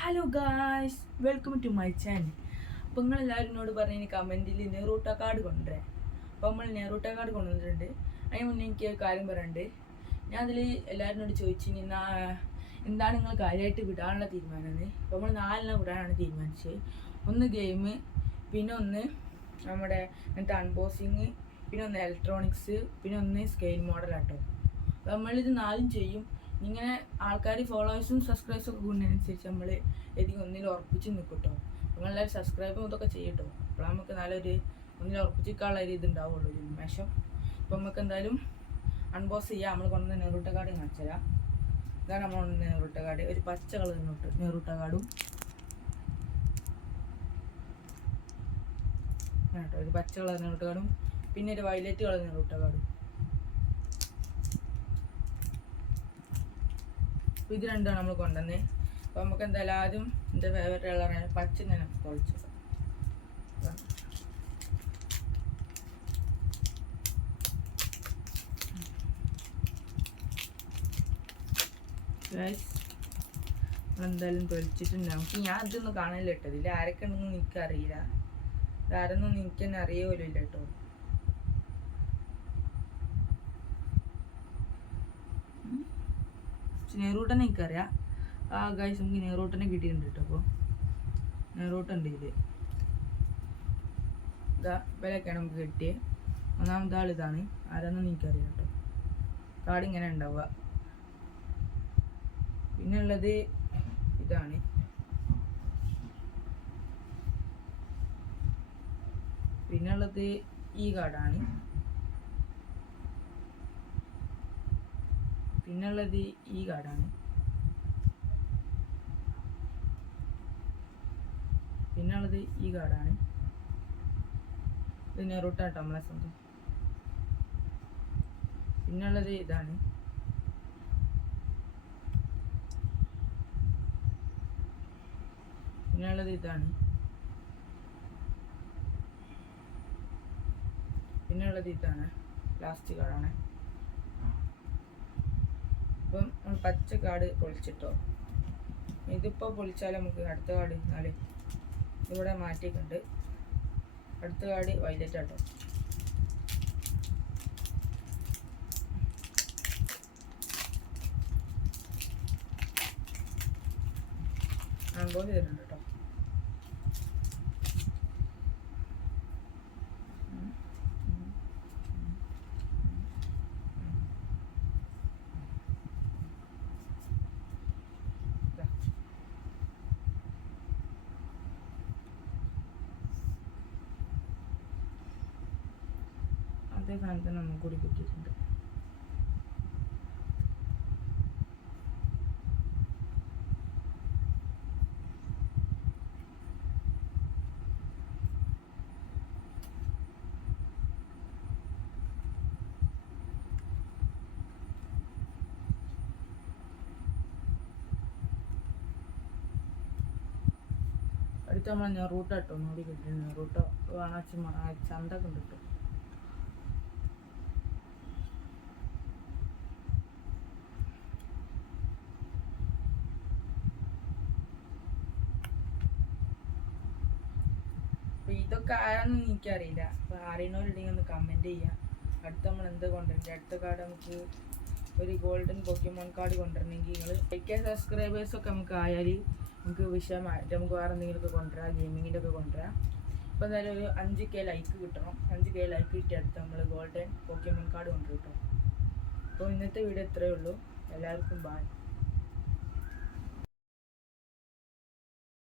Hello guys, welcome to my channel. അപ്പോൾ നിങ്ങളെല്ലാവരും എന്നോട് പറഞ്ഞ കമൻറ്റിൽ നെറൂട്ട കാർഡ് കൊണ്ടുവരാൻ. അപ്പോൾ നമ്മൾ നെറൂട്ട കാർഡ് കൊണ്ടുവന്നിട്ടുണ്ട്. അതിന് മുന്നേ എനിക്ക് ഒരു കാര്യം പറയാനുണ്ട്. ഞാൻ അതിൽ എല്ലാവരോട് ചോദിച്ചു എന്താണ് നിങ്ങൾ കാര്യമായിട്ട് വിടാനുള്ള തീരുമാനം. അപ്പോൾ നമ്മൾ 4 വിടാനാണ് തീരുമാനിച്ചത്. ഒന്ന് ഗെയിം, പിന്നെ ഒന്ന് നമ്മുടെ അങ്ങനത്തെ അൺബോക്സിങ്, പിന്നെ ഒന്ന് ഇലക്ട്രോണിക്സ്, പിന്നെ ഒന്ന് സ്കെയിൽ മോഡലാട്ടോ. അപ്പോൾ നമ്മളിത് 4 ചെയ്യും. ഇങ്ങനെ ആൾക്കാർ ഫോളോവേഴ്സും സബ്സ്ക്രൈബേഴ്സും ഒക്കെ കൂടുന്നതിനനുസരിച്ച് നമ്മൾ ഏതെങ്കിലും ഒന്നിൽ ഉറപ്പിച്ച് നിൽക്കും കേട്ടോ. നിങ്ങളെല്ലാവരും സബ്സ്ക്രൈബും ഇതൊക്കെ ചെയ്യട്ടോ. അപ്പോൾ നമുക്ക് നല്ലൊരു ഒന്നിൽ ഉറപ്പിച്ചിരിക്കാനുള്ള ഒരു ഇതുണ്ടാവുള്ളൂ, ഒരു ഉന്മേഷം. അപ്പോൾ നമുക്ക് എന്തായാലും അൺബോക്സ് ചെയ്യാം. നമ്മൾ കൊണ്ടുവന്ന നെറൂട്ട കാർഡ് കാണിച്ചു തരാം. ഇതാണ് നമ്മൾ കൊണ്ടുവന്ന നെറൂട്ട കാർഡ്. ഒരു പച്ച കളർ നെറൂട്ട കാർഡും കേട്ടോ, ഒരു പച്ച കളർ നെറൂട്ട കാർഡും പിന്നെ ഒരു വയലറ്റ് കളർ നെറൂട്ട കാർഡും. അപ്പോൾ ഇത് രണ്ടാണ് നമ്മൾ കൊണ്ടുവന്നത്. അപ്പോൾ നമുക്ക് എന്തായാലും ആദ്യം എൻ്റെ ഫേവറേറ്റ് കളറാണ് പച്ച. ഞാൻ പൊളിച്ചു എന്തായാലും പൊളിച്ചിട്ടുണ്ട്. നമുക്ക് ഞാൻ ഇതൊന്നും കാണില്ല കേട്ടോ. ഇതിൽ ആരൊക്കെ ഉണ്ടെന്ന് എനിക്കറിയില്ല. ഇതാരൊന്നും എനിക്ക് തന്നെ അറിയുമല്ലോ ഇല്ല കേട്ടോ. നെറൂട്ടനെ എനിക്കറിയാം. ആ ഗൈസ്, നമുക്ക് നെറൂട്ടനെ കിട്ടിയിട്ടുണ്ട് കേട്ടോ. അപ്പോൾ നെറൂട്ടുണ്ട് ഇത്. വിലയൊക്കെയാണ് നമുക്ക് കിട്ടിയത്. ഒന്നാമത്തെ ആൾ ഇതാണ്. ആരാന്നൊന്നും എനിക്കറിയാം കേട്ടോ. കാർഡ് ഇങ്ങനെ ഉണ്ടാവുക. പിന്നെ ഉള്ളത് ഇതാണ്. പിന്നെ ഉള്ളത് ഈ കാർഡാണ്. പിന്നുള്ളത് ഈ കാർഡാണ്. പിന്നുള്ളത് ഈ കാർഡാണ്. ഇത് നെറൂട്ട കേട്ടോ, നമ്മളെ സ്വന്തം. പിന്നുള്ളത് ഇതാണ്. പിന്നുള്ളത് ഇതാണ്. പിന്നുള്ളത് ഇതാണ്. ലാസ്റ്റ് കാർഡാണ്. അപ്പം നമ്മൾ പച്ച കാർഡ് പൊളിച്ചിട്ടോ. ഇതിപ്പോൾ പൊളിച്ചാൽ നമുക്ക് അടുത്ത കാർഡ് എന്നാല് ഇവിടെ മാറ്റിയിട്ടുണ്ട്. അടുത്ത കാർഡ് വൈലറ്റ് ആട്ടോ. അൺബോക്സ് ചെയ്തിട്ടുണ്ട് കേട്ടോ. അതേ സാധനത്തിന് നമുക്ക് കൂടി കിട്ടിയിട്ടുണ്ട്. അടുത്ത നമ്മൾ നെറൂട്ട കേട്ടോ. ഒന്നുകൂടി കിട്ടിയിട്ടുണ്ട്. നെറൂട്ട വേണ ചന്തൊക്കെ ഉണ്ട് കേട്ടോ. അപ്പോൾ ഇതൊക്കെ ആരാണെന്ന് എനിക്കറിയില്ല. അപ്പോൾ അറിയണവരുണ്ടെങ്കിൽ ഒന്ന് കമൻറ്റ് ചെയ്യുക. അടുത്ത നമ്മൾ എന്ത് കൊണ്ടുവരണ്ടേ. അടുത്ത കാർഡ് നമുക്ക് ഒരു ഗോൾഡൻ പോക്കിമോൺ കാർഡ് കൊണ്ടുവരണമെങ്കിൽ നിങ്ങൾ 5K സബ്സ്ക്രൈബേഴ്സൊക്കെ നമുക്ക് ആയാൽ നമുക്ക് വിഷയമായിട്ട് നമുക്ക് വേറെ എന്തെങ്കിലുമൊക്കെ കൊണ്ടുവരാം. ഗെയിമിങ്ങിൻ്റെ ഒക്കെ കൊണ്ടുവരാം. അപ്പോൾ എന്തായാലും ഒരു 5K ലൈക്ക് കിട്ടണം. 5K ലൈക്ക് കിട്ടിയ അടുത്ത് നമ്മൾ ഗോൾഡൻ പോക്കിമോൺ കാർഡ് കൊണ്ടുവരും കേട്ടോ. അപ്പോൾ ഇന്നത്തെ വീഡിയോ ഇത്രയേ ഉള്ളൂ. എല്ലാവർക്കും ബൈ.